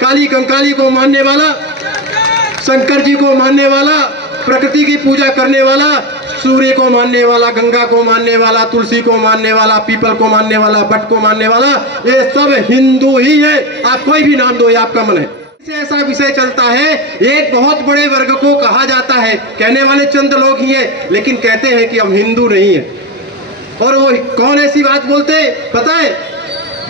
काली कंकाली को मानने वाला, शंकर जी को मानने वाला, प्रकृति की पूजा करने वाला, सूर्य को मानने वाला, गंगा को मानने वाला, तुलसी को मानने वाला, पीपल को मानने वाला, बट को मानने वाला, ये सब हिंदू ही है। आप कोई भी नाम दो, ये आपका मन है। ऐसा विषय चलता है, एक बहुत बड़े वर्ग को कहा जाता है, कहने वाले चंद लोग ही हैं, लेकिन कहते हैं कि हम हिंदू नहीं है। और वो कौन ऐसी बात बोलते पता है?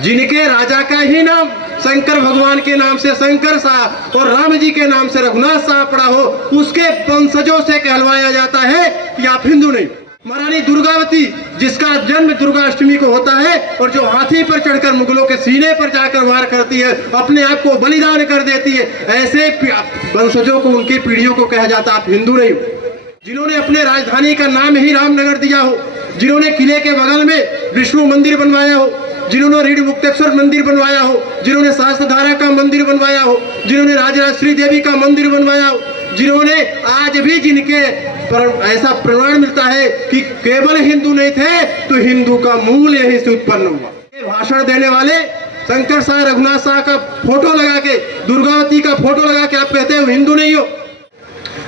जिनके राजा का ही नाम शंकर भगवान के नाम से शंकर शाह और राम जी के नाम से रघुनाथ शाह पड़ा हो, उसके वंशजों से कहलवाया जाता है कि आप हिंदू नहीं। महारानी दुर्गावती, जिसका जन्म दुर्गाष्टमी को होता है और जो हाथी पर चढ़कर मुगलों के सीने पर जाकर वार करती है, अपने आप को बलिदान कर देती है, ऐसे वंशजों को, उनकी पीढ़ियों को कहा जाता आप हिंदू नहीं हो। जिन्होंने अपने राजधानी का नाम ही रामनगर दिया हो, जिन्होंने किले के बगल में विष्णु मंदिर बनवाया हो, जिन्होंने रीढ़ मुक्तेश्वर मंदिर बनवाया हो, जिन्होंने सहस्त्रधारा का मंदिर बनवाया हो, जिन्होंने राजराजेश्वरी देवी का मंदिर बनवाया हो, जिन्होंने आज भी जिनके ऐसा प्रमाण मिलता है कि केवल हिंदू नहीं थे तो हिंदू का मूल यहीं से उत्पन्न हुआ। भाषण देने वाले शंकर शाह, रघुनाथ शाह का फोटो लगा के, दुर्गावती का फोटो लगा के आप कहते हो हिंदू नहीं हो।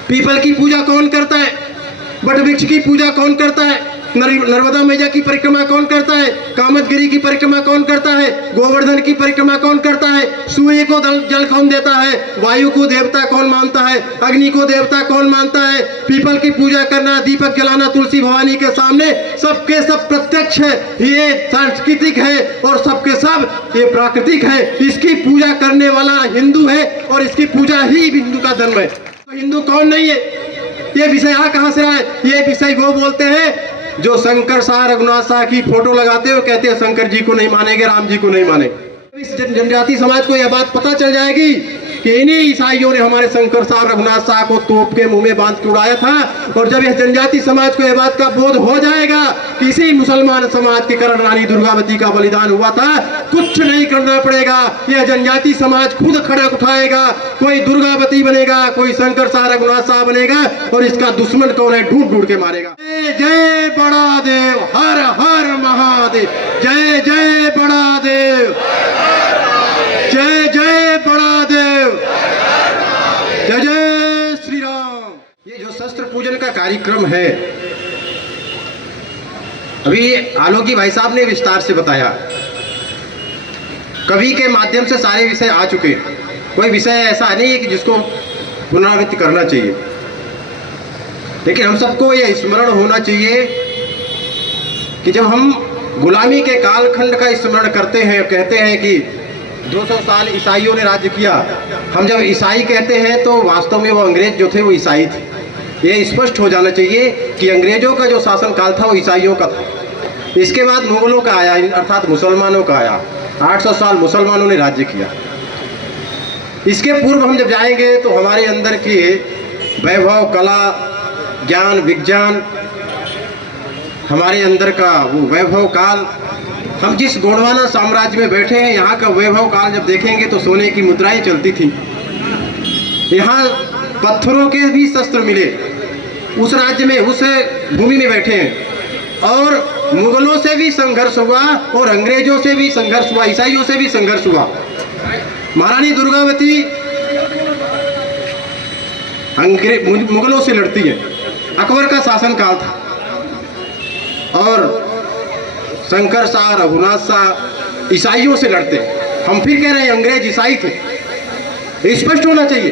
पीपल की पूजा कौन करता है? वट वृक्ष की पूजा कौन करता है? नर्मदा मैया की परिक्रमा कौन करता है? कामतगिरी की परिक्रमा कौन करता है? गोवर्धन की परिक्रमा कौन करता है? सूर्य को जल कौन देता है? वायु को देवता कौन मानता है? अग्नि को देवता कौन मानता है? पीपल की पूजा करना, दीपक जलाना तुलसी भवानी के सामने, सबके सब प्रत्यक्ष है, ये सांस्कृतिक है और सबके सब ये प्राकृतिक है। इसकी पूजा करने वाला हिंदू है और इसकी पूजा ही हिंदू का धर्म है। तो हिंदू कौन नहीं है? ये विषय आ कहां से रहा है? ये विषय वो बोलते हैं जो शंकर शाह, रघुनाथ शाह की फोटो लगाते हो, कहते हैं शंकर जी को नहीं मानेंगे, राम जी को नहीं मानेंगे। इस जनजाति समाज को यह बात पता चल जाएगी कि इन्हीं ईसाइयों ने हमारे शंकर शाह, रघुनाथ शाह को तोप के मुंह में बांध के उड़ाया था। और जब यह जनजाति समाज को यह बात का बोध हो जाएगा कि इसी मुसलमान समाज के कारण रानी दुर्गावती का बलिदान हुआ था, कुछ नहीं करना पड़ेगा, यह जनजाति समाज खुद खड़ा उठाएगा। कोई दुर्गावती बनेगा, कोई शंकर शाह, रघुनाथ शाह बनेगा और इसका दुश्मन कौन है ढूंढ ढूंढ के मारेगा। जय जय बड़ा देव, हर हर महादेव, जय जय बड़ा देव, जय जय बड़ा देव, जय जय श्री राम। ये जो शस्त्र पूजन का कार्यक्रम है, अभी आलोकी भाई साहब ने विस्तार से बताया, कवि के माध्यम से सारे विषय आ चुके। कोई विषय ऐसा नहीं है कि जिसको पुनरावृत्ति करना चाहिए, लेकिन हम सबको यह स्मरण होना चाहिए कि जब हम गुलामी के कालखंड का स्मरण करते हैं, कहते हैं कि 200 साल ईसाइयों ने राज्य किया, हम जब ईसाई कहते हैं तो वास्तव में वो अंग्रेज जो थे वो ईसाई थे। ये स्पष्ट हो जाना चाहिए कि अंग्रेजों का जो शासन काल था वो ईसाइयों का था। इसके बाद मुगलों का आया, अर्थात मुसलमानों का आया। 800 साल मुसलमानों ने राज्य किया। इसके पूर्व हम जब जाएंगे तो हमारे अंदर की वैभव, कला, ज्ञान, विज्ञान, हमारे अंदर का वो वैभव काल, हम जिस गोंडवाना साम्राज्य में बैठे हैं, यहाँ का वैभव काल जब देखेंगे तो सोने की मुद्राएं चलती थी। यहाँ पत्थरों के भी शस्त्र मिले, उस राज्य में, उस भूमि में बैठे हैं। और मुगलों से भी संघर्ष हुआ और अंग्रेजों से भी संघर्ष हुआ, ईसाइयों से भी संघर्ष हुआ। महारानी दुर्गावती मुगलों से लड़ती है। अकबर का शासन काल था और शंकर शाह, रघुनाथ शाह ईसाइयों से लड़ते। हम फिर कह रहे हैं अंग्रेज ईसाई थे, स्पष्ट होना चाहिए।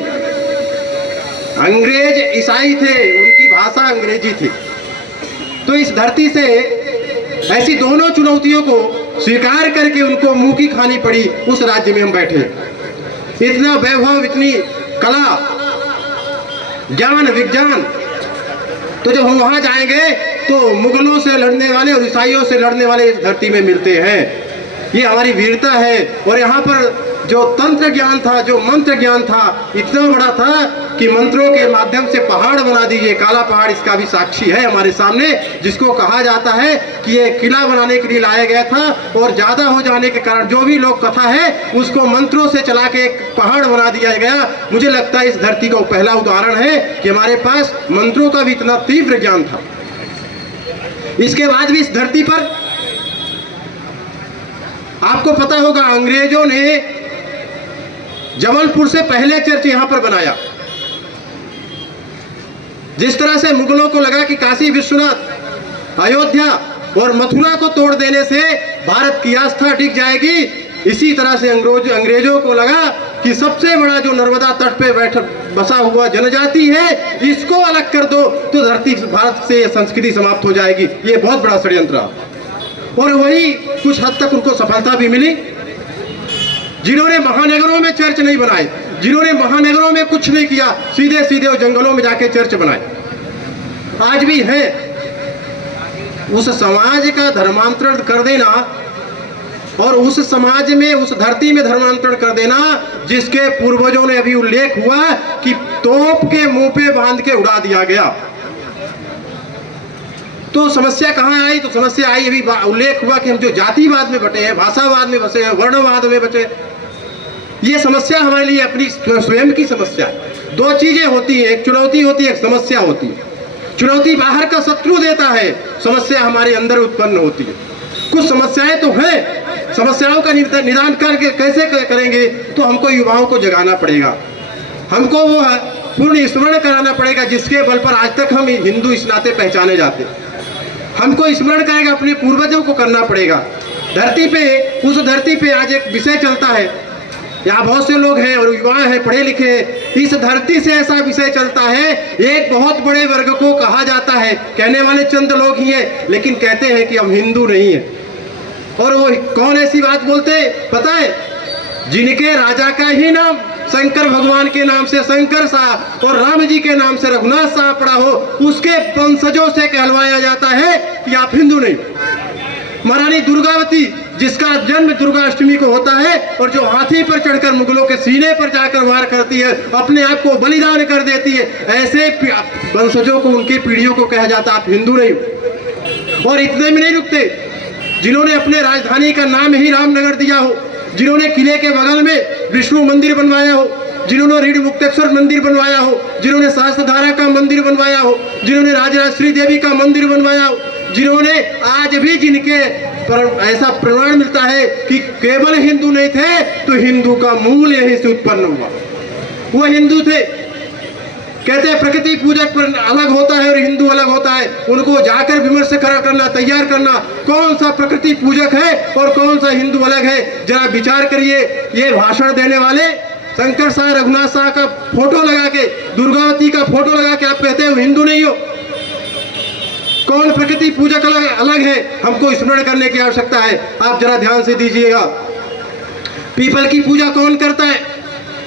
अंग्रेज ईसाई थे, उनकी भाषा अंग्रेजी थी। तो इस धरती से ऐसी दोनों चुनौतियों को स्वीकार करके उनको मुंह की खानी पड़ी। उस राज्य में हम बैठे, इतना वैभव, इतनी कला, ज्ञान, विज्ञान। तो जब हम वहां जाएंगे तो मुगलों से लड़ने वाले और ईसाइयों से लड़ने वाले इस धरती में मिलते हैं। ये हमारी वीरता है। और यहाँ पर जो तंत्र ज्ञान था, जो मंत्र ज्ञान था, इतना बड़ा था कि मंत्रों के माध्यम से पहाड़ बना दीजिए। काला पहाड़ इसका भी साक्षी है हमारे सामने, जिसको कहा जाता है कि ये किला बनाने के लिए लाया गया था और ज़्यादा हो जाने के कारण जो भी लोक कथा है उसको मंत्रों से चला के एक पहाड़ बना दिया गया। मुझे लगता है इस धरती का पहला उदाहरण है कि हमारे पास मंत्रों का भी इतना तीव्र ज्ञान था। इसके बाद भी इस धरती पर आपको पता होगा अंग्रेजों ने जबलपुर से पहले चर्च यहाँ पर बनाया। जिस तरह से मुगलों को लगा कि काशी विश्वनाथ, अयोध्या और मथुरा को तोड़ देने से भारत की आस्था टिक जाएगी, इसी तरह से अंग्रेजों को लगा कि सबसे बड़ा जो नर्मदा तट पे बसा हुआ जनजाति है, इसको अलग कर दो तो धरती भारत से संस्कृति समाप्त हो जाएगी। ये बहुत बड़ा षड्यंत्र रहा और वही कुछ हद तक उनको सफलता भी मिली। जिन्होंने महानगरों में चर्च नहीं बनाए, जिन्होंने महानगरों में कुछ नहीं किया, सीधे सीधे वो जंगलों में जाके चर्च बनाए, आज भी हैं। उस समाज का धर्मांतरण कर देना और उस समाज में, उस धरती में धर्मांतरण कर देना जिसके पूर्वजों ने अभी उल्लेख हुआ कि तोप के मुंह पे बांध के उड़ा दिया गया। तो समस्या कहाँ आई? तो समस्या आई, अभी उल्लेख हुआ कि हम जो जातिवाद में बटे हैं, भाषावाद में बसे हैं, वर्णवाद में बचे। ये समस्या हमारे लिए अपनी स्वयं की समस्या है। दो चीजें होती हैं, एक चुनौती होती है, एक समस्या होती है। चुनौती बाहर का शत्रु देता है, समस्या हमारे अंदर उत्पन्न होती है। कुछ समस्याएं तो हैं, समस्याओं का निदान करके कैसे करेंगे? तो हमको युवाओं को जगाना पड़ेगा, हमको वो पूर्ण स्मरण कराना पड़ेगा जिसके बल पर आज तक हम हिंदू इस नाते पहचाने जाते। हमको स्मरण करेगा, अपने पूर्वजों को करना पड़ेगा। धरती पे, उस धरती पे आज एक विषय चलता है, यहाँ बहुत से लोग हैं और युवा हैं, पढ़े लिखे। इस धरती से ऐसा विषय चलता है, एक बहुत बड़े वर्ग को कहा जाता है, कहने वाले चंद लोग ही हैं, लेकिन कहते हैं कि हम हिंदू नहीं हैं। और वो कौन ऐसी बात बोलते हैं पता है? जिनके राजा का ही नाम शंकर भगवान के नाम से शंकर शाह और राम जी के नाम से रघुनाथ शाह पड़ा हो, उसके वंशजों से कहलवाया जाता है कि आप हिंदू नहीं। महारानी दुर्गावती, जिसका जन्म दुर्गाष्टमी को होता है और जो हाथी पर चढ़कर मुगलों के सीने पर जाकर वार करती है, अपने आप को बलिदान कर देती है, ऐसे वंशजों को, उनकी पीढ़ियों को कहा जाता आप हिंदू नहीं। और इतने में नहीं रुकते, जिन्होंने अपने राजधानी का नाम ही रामनगर दिया हो, जिन्होंने किले के बगल में विष्णु मंदिर बनवाया हो, जिन्होंने रीढ़ मुक्तेश्वर मंदिर बनवाया हो, जिन्होंने सहस्त्रधारा का मंदिर बनवाया हो, जिन्होंने राजराजेश्वरी देवी का मंदिर बनवाया हो, जिन्होंने आज भी जिनके ऐसा प्रमाण मिलता है कि केवल हिंदू नहीं थे तो हिंदू का मूल यहीं से उत्पन्न हुआ, वो हिंदू थे। कहते हैं प्रकृति पूजक अलग होता है और हिंदू अलग होता है। उनको जाकर विमर्श करना, तैयार करना, कौन सा प्रकृति पूजक है और कौन सा हिंदू अलग है, जरा विचार करिए। ये भाषण देने वाले शंकर शाह, रघुनाथ शाह का फोटो लगा के, दुर्गावती का फोटो लगा के आप कहते हो हिंदू नहीं हो। कौन प्रकृति पूजक अलग है, हमको स्मरण करने की आवश्यकता है। आप जरा ध्यान से दीजिएगा, पीपल की पूजा कौन करता है?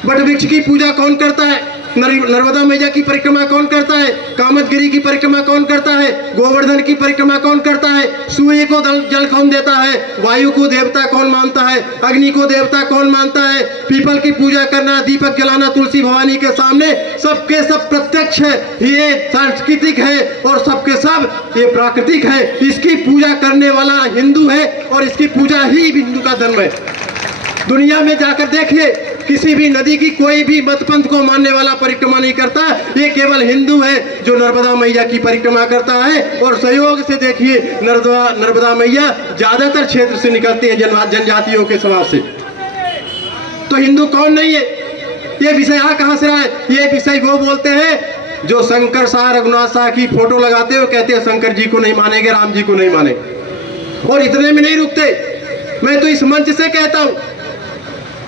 वट वृक्ष की पूजा कौन करता है? नर्मदा मैया की परिक्रमा कौन करता है? कामतगिरी की परिक्रमा कौन करता है? गोवर्धन की परिक्रमा कौन करता है? सूर्य को जल कौन देता है? वायु को देवता कौन मानता है? अग्नि को देवता कौन मानता है? पीपल की पूजा करना, दीपक जलाना तुलसी भवानी के सामने, सबके सब प्रत्यक्ष है, ये सांस्कृतिक है और सबके सब ये प्राकृतिक है। इसकी पूजा करने वाला हिंदू है और इसकी पूजा ही हिंदू का धर्म है। दुनिया में जाकर देखिए, किसी भी नदी की कोई भी मत पंथ को मानने वाला परिक्रमा नहीं करता, ये केवल हिंदू है जो नर्मदा मैया की परिक्रमा करता है। और सहयोग से देखिए, नर्मदा मैया ज्यादातर क्षेत्र से निकलती है, जनजातियों के समाज से। तो हिंदू कौन नहीं है? ये विषय आ कहां से रहा है? ये विषय वो बोलते हैं जो शंकर शाह, रघुनाथ शाह की फोटो लगाते हो, कहते हैं शंकर जी को नहीं मानेंगे, राम जी को नहीं मानेंगे। और इतने में नहीं रुकते, मैं तो इस मंच से कहता हूं,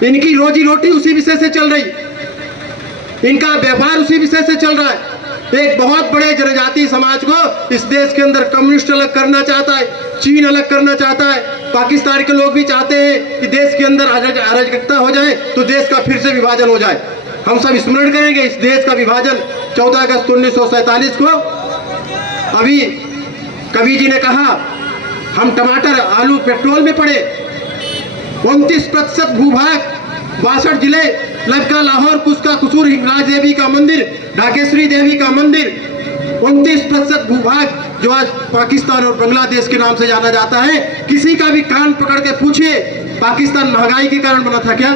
इनकी रोजी रोटी उसी विषय से चल रही, इनका व्यापार उसी विषय से चल रहा है। एक बहुत बड़े जनजातीय समाज को इस देश के अंदर कम्युनिस्ट अलग करना चाहता है, चीन अलग करना चाहता है, पाकिस्तान के लोग भी चाहते हैं कि देश के अंदर अराजकता हो जाए तो देश का फिर से विभाजन हो जाए। हम सब स्मरण करेंगे इस देश का विभाजन 14 अगस्त 1947 को। अभी कवि जी ने कहा, हम टमाटर, आलू, पेट्रोल में पड़े, 29% भूभाग, 62 जिले, लबका, लाहौर, कुस्का, कुसूर, हिंगराज देवी का मंदिर, ढाकेश्वरी देवी का मंदिर, 29% भूभाग जो आज पाकिस्तान और बांग्लादेश के नाम से जाना जाता है। किसी का भी कान पकड़ के पूछिए, पाकिस्तान महंगाई के कारण बना था क्या?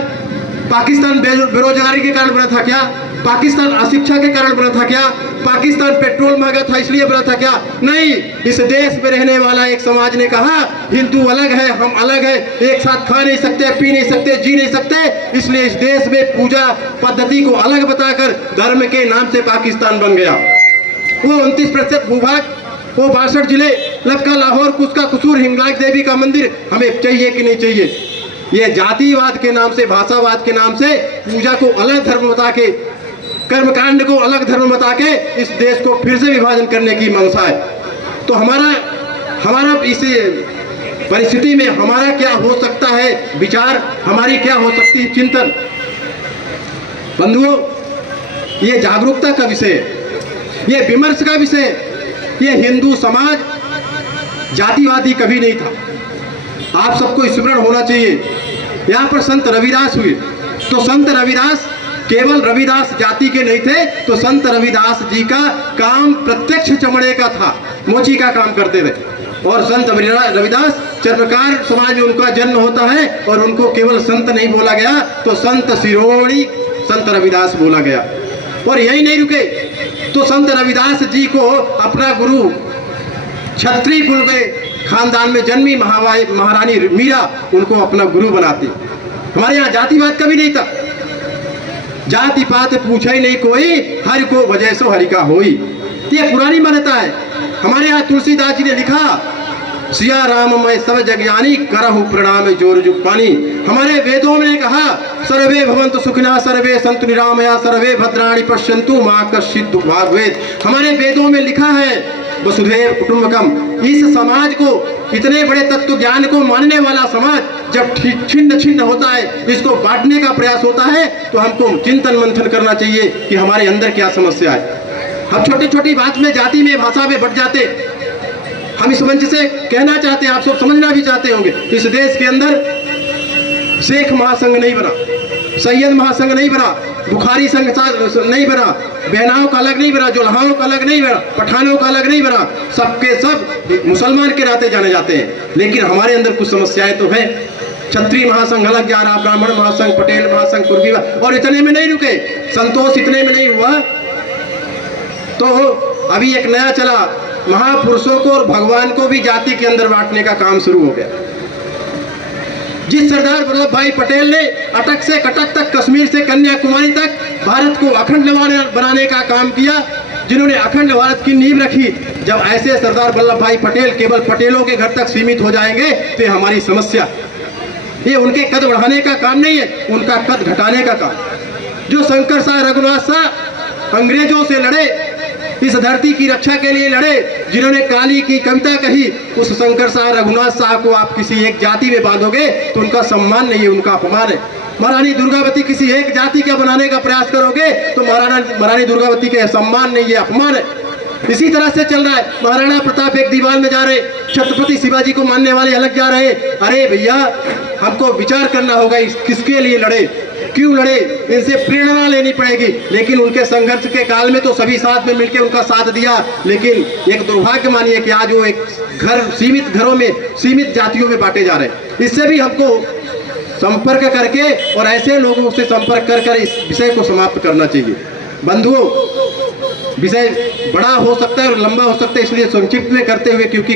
पाकिस्तान बेरोजगारी के कारण बना था क्या? पाकिस्तान अशिक्षा के कारण बना था क्या? पाकिस्तान पेट्रोल मांगा था इसलिए बना था क्या? नहीं, इस देश में रहने वाला एक समाज ने कहा हिंदू अलग है, हम अलग है, एक साथ खा नहीं सकते, पी नहीं सकते, जी नहीं सकते, इसलिए इस देश में पूजा पद्धति को अलग बताकर धर्म के नाम से पाकिस्तान बन गया। वो 29% भूभाग, वो 62 जिले, लबका, लाहौर, कुस्का, कसूर, हिंगलाज देवी का मंदिर हमें चाहिए कि नहीं चाहिए? ये जातिवाद के नाम से, भाषावाद के नाम से पूजा को अलग धर्म बता के, कर्मकांड को अलग धर्म बता के इस देश को फिर से विभाजन करने की मंशा है। तो हमारा इस परिस्थिति में हमारा क्या हो सकता है विचार, हमारी क्या हो सकती है चिंतन? बंधुओं, ये जागरूकता का विषय है, ये विमर्श का विषय है। ये हिंदू समाज जातिवादी कभी नहीं था, आप सबको स्मरण होना चाहिए। यहाँ पर संत रविदास हुए, तो संत रविदास केवल रविदास जाति के नहीं थे, तो संत रविदास जी का काम प्रत्यक्ष चमड़े का था, मोची का काम करते थे। और संत रविदास चर्मकार समाज में उनका जन्म होता है और उनको केवल संत नहीं बोला गया, तो संत शिरोमणि संत रविदास बोला गया। और यही नहीं रुके, तो संत रविदास जी को अपना गुरु क्षत्रिय कुल में खानदान में जन्मी महारानी मीरा उनको अपना गुरु बनाती। हमारे यहाँ जातिवाद कभी नहीं था, जाति पात पूछे ही नहीं कोई, हरि को वजह सो हरि का होई, ये पुरानी मान्यता है। हमारे यहाँ तुलसीदास जी ने लिखा, सिया राम मैं सब जगयानी करहु प्रणाम जोर जुग पानी। हमारे वेदों में कहा, सर्वे भवन्तु सुखिनः सर्वे सन्तु निरामया सर्वे भद्राणि पश्यन्तु मा कश्चित् दुःख भाग् भवेत्। हमारे वेदों में लिखा है वसुधैव कुटुम्बकम। इस समाज को, इतने बड़े तत्व ज्ञान को मानने वाला समाज जब छिन्न छिन्न होता है, इसको बांटने का प्रयास होता है, तो हमको चिंतन मंथन करना चाहिए कि हमारे अंदर क्या समस्या है। हम छोटी छोटी बात में, जाति में, भाषा में बढ़ जाते। हम इस मंच से कहना चाहते हैं, आप सब समझना भी चाहते होंगे, इस देश के अंदर शेख महासंघ नहीं बना, सैयद महासंघ नहीं बना, बुखारी संघ नहीं बना, बहनाओं का अलग नहीं बना, जोल्हाओं का अलग नहीं बना, पठानों का अलग नहीं बना, सबके सब मुसलमान के नाते जाने जाते हैं। लेकिन हमारे अंदर कुछ समस्याएं तो हैं। क्षत्रिय महासंघ अलग जा रहा, ब्राह्मण महासंघ, पटेल महासंघ, कुर्मी, और इतने में नहीं रुके, संतोष इतने में नहीं हुआ, तो अभी एक नया चला, महापुरुषों को और भगवान को भी जाति के अंदर बांटने का काम शुरू हो गया। जिस सरदार वल्लभ भाई पटेल ने अटक से कटक तक, कश्मीर से कन्याकुमारी तक भारत को अखंड बनाने का काम किया, जिन्होंने अखंड भारत की नींव रखी, जब ऐसे सरदार वल्लभ भाई पटेल केवल पटेलों के घर तक सीमित हो जाएंगे तो हमारी समस्या, ये उनके कद बढ़ाने का काम नहीं है, उनका कद घटाने का काम। जो शंकर शाह रघुनाथ शाह अंग्रेजों से लड़े, इस धरती की रक्षा के लिए लड़े, जिन्होंने काली की कविता कही, उस शंकर शाह रघुनाथ शाह को आप किसी एक जाति में बांधोगे तो उनका सम्मान नहीं है, उनका अपमान है। महारानी दुर्गावती किसी एक जाति का बनाने का प्रयास करोगे तो महारानी दुर्गावती के सम्मान नहीं है, अपमान है। इसी तरह से चल रहा है। महाराणा प्रताप एक दीवार में जा रहे, छत्रपति शिवाजी को मानने वाले अलग जा रहे। अरे भैया, हमको विचार करना होगा, किसके लिए लड़े, क्यों लड़े, इनसे प्रेरणा लेनी पड़ेगी। लेकिन उनके संघर्ष के काल में तो सभी साथ में मिलकर उनका साथ दिया, लेकिन एक दुर्भाग्य मानिए कि आज वो एक घर, सीमित घरों में, सीमित जातियों में बांटे जा रहे हैं। इससे भी हमको संपर्क करके और ऐसे लोगों से संपर्क कर इस विषय को समाप्त करना चाहिए। बंधुओं, विषय बड़ा हो सकता है और लंबा हो सकता है, इसलिए संक्षिप्त में करते हुए, क्योंकि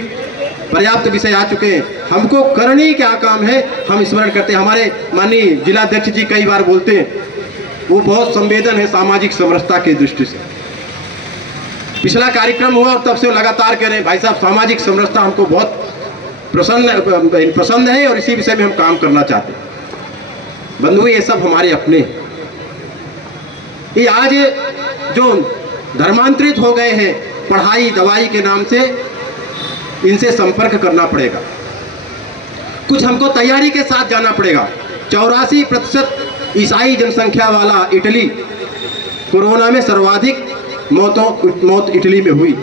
पर्याप्त विषय आ चुके हैं, हमको करनी क्या काम है हम स्मरण करते हैं। हमारे माननीय जिलाध्यक्ष जी कई बार बोलते हैं, वो बहुत संवेदन है सामाजिक समरसता की दृष्टि से। पिछला कार्यक्रम हुआ और तब से लगातार कह रहे हैं, भाई साहब सामाजिक समरसता हमको बहुत पसंद है और इसी विषय में हम काम करना चाहते हैं। बंधु, ये सब हमारे अपने, ये आज जो धर्मांतरित हो गए हैं पढ़ाई दवाई के नाम से, इनसे संपर्क करना पड़ेगा, कुछ हमको तैयारी के साथ जाना पड़ेगा। 84% ईसाई जनसंख्या वाला इटली, कोरोना में सर्वाधिक मौत इटली में हुई।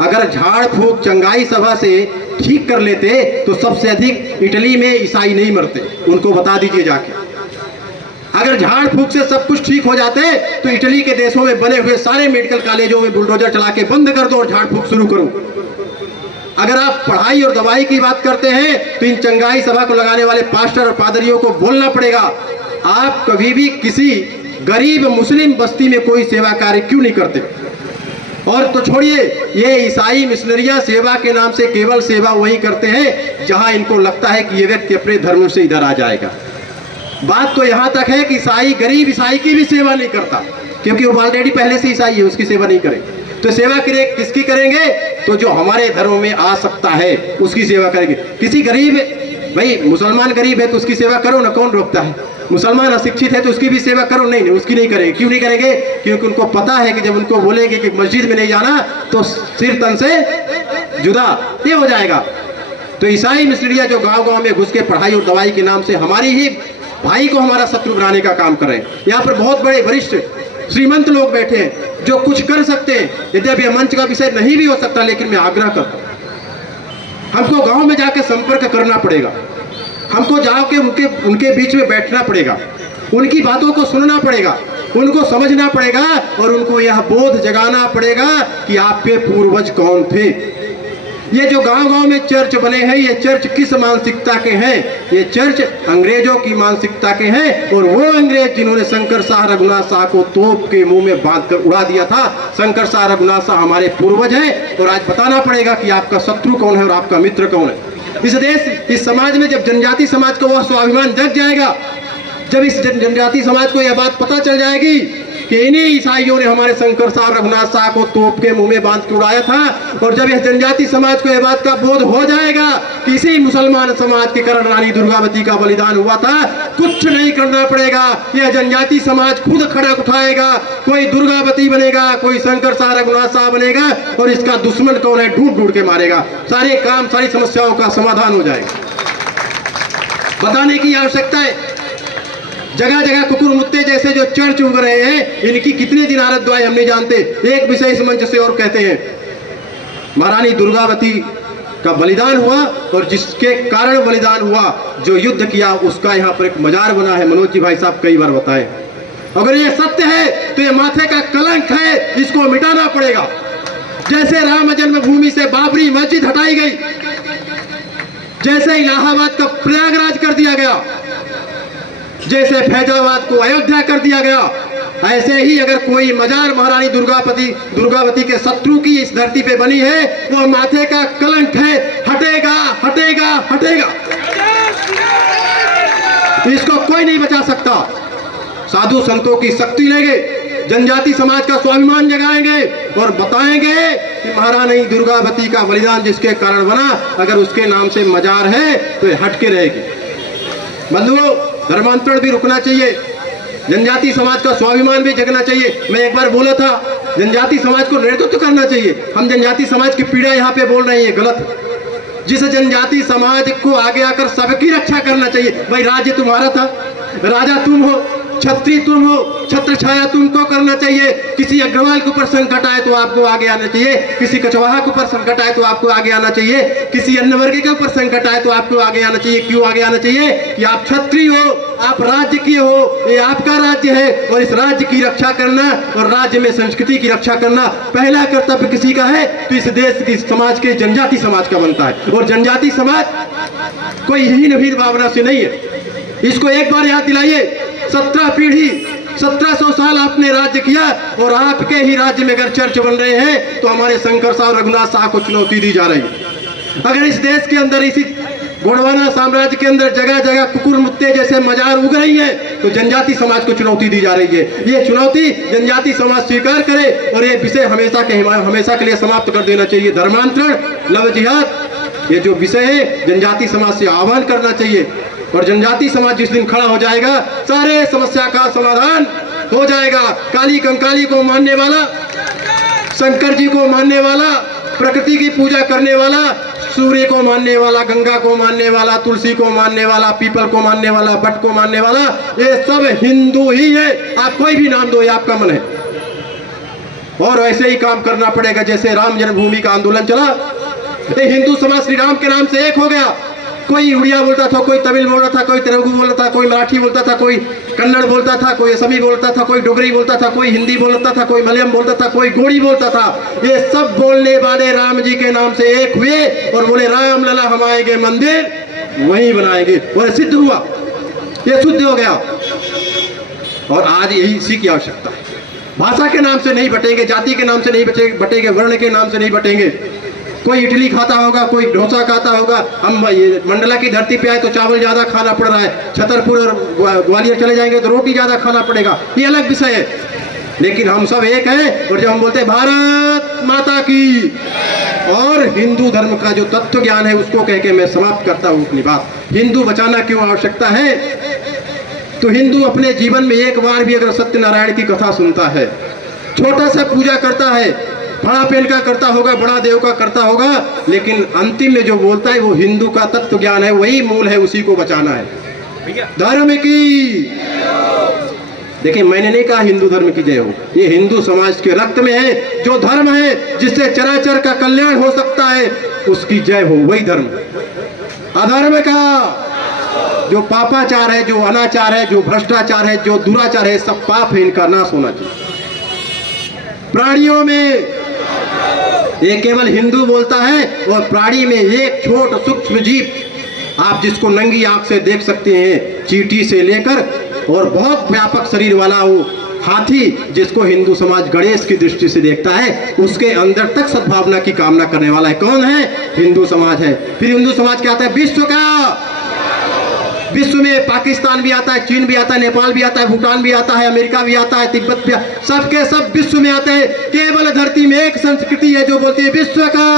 अगर झाड़ फूक चंगाई सभा से ठीक कर लेते तो सबसे अधिक इटली में ईसाई नहीं मरते, उनको बता दीजिए जाके। अगर झाड़ फूक से सब कुछ ठीक हो जाते तो इटली के देशों में बने हुए सारे मेडिकल कॉलेजों में बुलडोजर चला के बंद कर दो और झाड़ फूक शुरू करो। अगर आप पढ़ाई और दवाई की बात करते हैं तो इन चंगाई सभा को लगाने वाले पास्टर और पादरियों को बोलना पड़ेगा, आप कभी भी किसी गरीब मुस्लिम बस्ती में कोई सेवा कार्य क्यों नहीं करते? और तो छोड़िए, ये ईसाई मिशनरियां सेवा के नाम से केवल सेवा वही करते हैं जहां इनको लगता है कि ये व्यक्ति अपने धर्म से इधर आ जाएगा। बात तो यहां तक है कि ईसाई, गरीब ईसाई की भी सेवा नहीं करता, क्योंकि वो ऑलरेडी पहले से ईसाई है, उसकी सेवा नहीं करेंगे। तो सेवा किसकी करेंगे? तो जो हमारे धर्म में आ सकता है उसकी सेवा करेंगे। किसी गरीब, भाई मुसलमान गरीब है तो उसकी सेवा करो ना, कौन रोकता है? मुसलमान अशिक्षित है तो उसकी भी सेवा करो, नहीं उसकी नहीं करेंगे। क्यों नहीं करेंगे? क्योंकि उनको पता है कि जब उनको बोलेंगे कि मस्जिद में नहीं जाना तो सिर तन से जुदा ये हो जाएगा। तो ईसाई मिशनरियां जो गांव-गांव में घुस के पढ़ाई और दवाई के नाम से हमारी ही भाई को हमारा शत्रु बनाने का काम कर रहे हैं। यहाँ पर बहुत बड़े वरिष्ठ श्रीमंत लोग बैठे हैं जो कुछ कर सकते हैं। यद्यपि यह मंच का विषय नहीं भी हो सकता, लेकिन मैं आग्रह करता हूँ, हमको गांव में जाके संपर्क करना पड़ेगा, हमको जाके उनके बीच में बैठना पड़ेगा, उनकी बातों को सुनना पड़ेगा, उनको समझना पड़ेगा और उनको यह बोध जगाना पड़ेगा कि आपके पूर्वज कौन थे। ये जो गांव-गांव में चर्च बने हैं, ये चर्च किस मानसिकता के हैं? ये चर्च अंग्रेजों की मानसिकता के हैं। और वो अंग्रेज जिन्होंने शंकर शाह रघुनाथ शाह को तोप के मुंह में बांधकर उड़ा दिया था, शंकर शाह रघुनाथ शाह हमारे पूर्वज हैं। और आज बताना पड़ेगा कि आपका शत्रु कौन है और आपका मित्र कौन है। इस देश, इस समाज में जब जनजाति समाज का वह स्वाभिमान जग जाएगा, जब इस जनजाति समाज को यह बात पता चल जाएगी कि इन्हीं ईसाइयों ने हमारे शंकर शाह रघुनाथ शाह को तोप के मुंह में बांध के उड़ाया था, और जब इस जनजाति समाज को यह बात का बोध हो जाएगा कि इसी मुसलमान समाज के कारण रानी दुर्गावती का बलिदान हुआ था, कुछ नहीं करना पड़ेगा, यह जनजाति समाज खुद खड़ा उठाएगा। कोई दुर्गावती बनेगा, कोई शंकर शाह रघुनाथ शाह बनेगा, और इसका दुश्मन कौन है ढूंढ ढूंढ के मारेगा। सारे काम, सारी समस्याओं का समाधान हो जाएगा। बताने की आवश्यकता है, जगह जगह कुकुर मुत्ते जैसे जो चर्च उग रहे हैं, इनकी कितने दिन आरत दुआएं हम नहीं जानते। एक विषय इस मंच से और कहते हैं, महारानी दुर्गावती का बलिदान हुआ और जिसके कारण बलिदान हुआ, जो युद्ध किया, उसका यहाँ पर एक मजार बना है। मनोज जी भाई साहब कई बार बताए, अगर ये सत्य है तो ये माथे का कलंक है, इसको मिटाना पड़ेगा। जैसे राम जन्मभूमि से बाबरी मस्जिद हटाई गई, जैसे इलाहाबाद का प्रयागराज कर दिया गया, जैसे फैजाबाद को अयोध्या कर दिया गया, ऐसे ही अगर कोई मजार महारानी दुर्गावती के शत्रु की इस धरती पे बनी है, वो माथे का कलंक है। हटेगा, हटेगा, हटेगा, इसको कोई नहीं बचा सकता। साधु संतों की शक्ति लेंगे, जनजाति समाज का स्वाभिमान जगाएंगे और बताएंगे कि महारानी दुर्गावती का बलिदान जिसके कारण बना, अगर उसके नाम से मजार है तो ये हटके रहेगी। बंधुओं, धर्मांतरण भी रुकना चाहिए, जनजाति समाज का स्वाभिमान भी जगना चाहिए। मैं एक बार बोला था, जनजाति समाज को नेतृत्व करना चाहिए। हम जनजाति समाज की पीड़ा यहाँ पे बोल रहे हैं, ये गलत। जिस जनजाति समाज को आगे आकर सबकी रक्षा करना चाहिए। भाई राज्य तुम्हारा था, राजा तुम हो, छत्री तुम हो, छत्र छाया तुमको करना चाहिए। किसी अग्रवाल के ऊपर संकट आए तो आपको आगे आना चाहिए, किसी कचवाहा के ऊपर संकट आए तो आपको आगे आना चाहिए, किसी अन्य वर्ग के ऊपर संकट आए तो आपको आगे आना चाहिए। क्यों आगे आना चाहिए? कि आप छत्री हो, आप राज्य की हो, ये आपका राज्य है, और इस राज्य की रक्षा करना और राज्य में संस्कृति की रक्षा करना पहला कर्तव्य किसी का है तो इस देश की समाज के जनजाति समाज का बनता है। और जनजाति समाज कोई हीन भीन भावना से नहीं है, इसको एक बार याद दिलाइए। 17 पीढ़ी, 1700 साल आपने राज्य किया, और आपके ही राज्य में अगर चर्च बन रहे हैं तो हमारे शंकर शाह रघुनाथ शाह को चुनौती दी जा रही है। अगर इस देश के अंदर, इसी गोंडवाना साम्राज्य के अंदर जगह जगह कुकुर मुत्ते जैसे मजार उग रही है, तो जनजाति समाज को चुनौती दी जा रही है। ये चुनौती जनजाति समाज स्वीकार करे और ये विषय हमेशा के लिए समाप्त कर देना चाहिए। धर्मांतरण, लव जिहाद, ये जो विषय है जनजाति समाज से आह्वान करना चाहिए। और जनजाति समाज जिस दिन खड़ा हो जाएगा, सारे समस्या का समाधान हो जाएगा। काली कंकाली को मानने वाला, शंकर जी को मानने वाला, प्रकृति की पूजा करने वाला, सूर्य को मानने वाला, गंगा को मानने वाला, तुलसी को मानने वाला, पीपल को मानने वाला, बट को मानने वाला, ये सब हिंदू ही है। आप कोई भी नाम दो, ये आपका मन है। और ऐसे ही काम करना पड़ेगा जैसे राम जन्मभूमि का आंदोलन चला। हिंदू समाज श्री राम के नाम से एक हो गया। कोई उड़िया बोलता था, कोई तमिल बोल रहा था, कोई तेलुगु बोल रहा था, कोई मराठी बोलता था, कोई कन्नड़ बोलता था, कोई असमी बोलता था, कोई डोगरी बोलता था, कोई हिंदी बोलता था, कोई मलयालम बोलता था, कोई गोड़ी बोलता था। ये सब बोलने वाले राम जी के नाम से एक हुए और बोले राम लला हम आएंगे मंदिर वहीं बनाएंगे, और सिद्ध हुआ, ये शुद्ध हो गया। और आज यही इसी की आवश्यकता है। भाषा के नाम से नहीं बटेंगे, जाति के नाम से नहीं बटेंगे, वर्ण के नाम से नहीं बटेंगे। कोई इडली खाता होगा, कोई डोसा खाता होगा। हम ये मंडला की धरती पे आए तो चावल ज़्यादा खाना पड़ रहा है, छतरपुर और ग्वालियर चले जाएंगे तो रोटी ज़्यादा खाना पड़ेगा, ये अलग विषय है। लेकिन हम सब एक हैं। और जब हम बोलते हैं भारत माता की और हिंदू धर्म का जो तत्व ज्ञान है, उसको कह के मैं समाप्त करता हूँ अपनी बात। हिंदू बचाना क्यों आवश्यकता है? तो हिंदू अपने जीवन में एक बार भी अगर सत्यनारायण की कथा सुनता है, छोटा सा पूजा करता है, बड़ा पेड़ का करता होगा, बड़ा देव का करता होगा, लेकिन अंतिम में जो बोलता है वो हिंदू का तत्व ज्ञान है, वही मूल है, उसी को बचाना है। धर्म की, देखिए मैंने नहीं कहा हिंदू धर्म की जय हो, ये हिंदू समाज के रक्त में है। जो धर्म है जिससे चराचर का कल्याण हो सकता है, उसकी जय हो, वही धर्म। अधर्म का, जो पापाचार है, जो अनाचार है, जो भ्रष्टाचार है, जो दुराचार है, सब पाप है, इनका नाश होना चाहिए। प्राणियों में ये केवल हिंदू बोलता है, और प्राणी में एक छोट सूक्ष्म जीव आप जिसको नंगी आंख से देख सकते हैं, चींटी से लेकर और बहुत व्यापक शरीर वाला वो हाथी, जिसको हिंदू समाज गणेश की दृष्टि से देखता है, उसके अंदर तक सद्भावना की कामना करने वाला है कौन है? हिंदू समाज है। फिर हिंदू समाज क्या आता है? विश्व का, विश्व में पाकिस्तान भी आता है, चीन भी आता है, नेपाल भी आता है, भूटान भी आता है, अमेरिका भी आता है, तिब्बत भी, सबके सब विश्व में आते हैं। केवल धरती में एक संस्कृति है जो बोलती है विश्व का।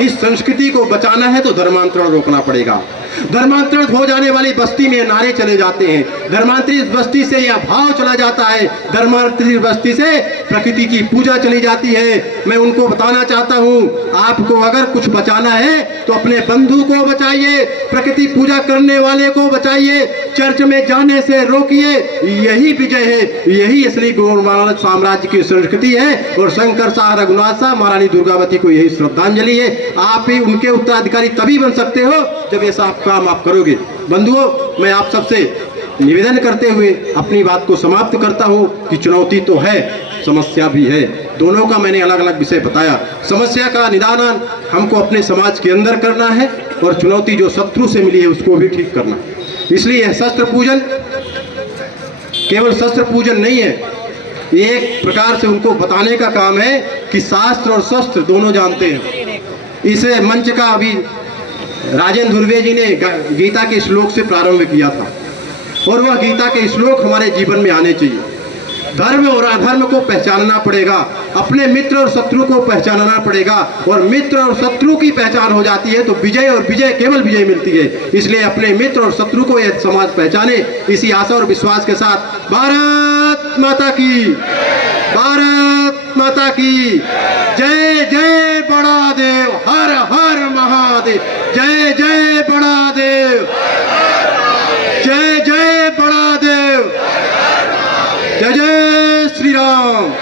इस संस्कृति को बचाना है तो धर्मांतरण रोकना पड़ेगा। धर्मांतरण हो जाने वाली बस्ती में नारे चले जाते हैं, धर्मांतरित बस्ती से यह भाव चला जाता है, धर्मांतरित बस्ती से प्रकृति की पूजा चली जाती है। मैं उनको बताना चाहता हूँ, आपको अगर कुछ बचाना है तो अपने बंधु को बचाइए, प्रकृति पूजा करने वाले को बचाइए, चर्च में जाने से रोकिए। यही विजय है, यही असली गौरव साम्राज्य की संस्कृति है। और शंकर शाह, रघुनाथ शाह, महारानी दुर्गावती को यही श्रद्धांजलि है। आप ही उनके उत्तराधिकारी तभी बन सकते हो जब ये सब काम आप करोगे। बंधुओं, मैं आप सबसे निवेदन करते हुए अपनी बात को समाप्त करता हूं कि चुनौती तो है, समस्या भी है। दोनों का मैंने अलग अलग विषय बताया। समस्या का निदान हमको अपने समाज के अंदर करना है, और चुनौती जो शत्रु से मिली है उसको भी ठीक करना। इसलिए शस्त्र पूजन केवल शस्त्र पूजन नहीं है, एक प्रकार से उनको बताने का काम है कि शास्त्र और शस्त्र दोनों जानते हैं। इस मंच का अभी राजेंद्र धुर्वे जी ने गीता के श्लोक से प्रारंभ किया था, और वह गीता के श्लोक हमारे जीवन में आने चाहिए। धर्म और अधर्म को पहचानना पड़ेगा, अपने मित्र और शत्रु को पहचानना पड़ेगा, और मित्र और शत्रु की पहचान हो जाती है तो विजय और विजय केवल विजय मिलती है। इसलिए अपने मित्र और शत्रु को यह समाज पहचाने। इसी आशा और विश्वास के साथ भारत माता की, भारत माता की जय। जय बड़ा देव, हर हर महादेव। जय जय बड़ा देव, जय जय बड़ा देव, जय जय श्री राम।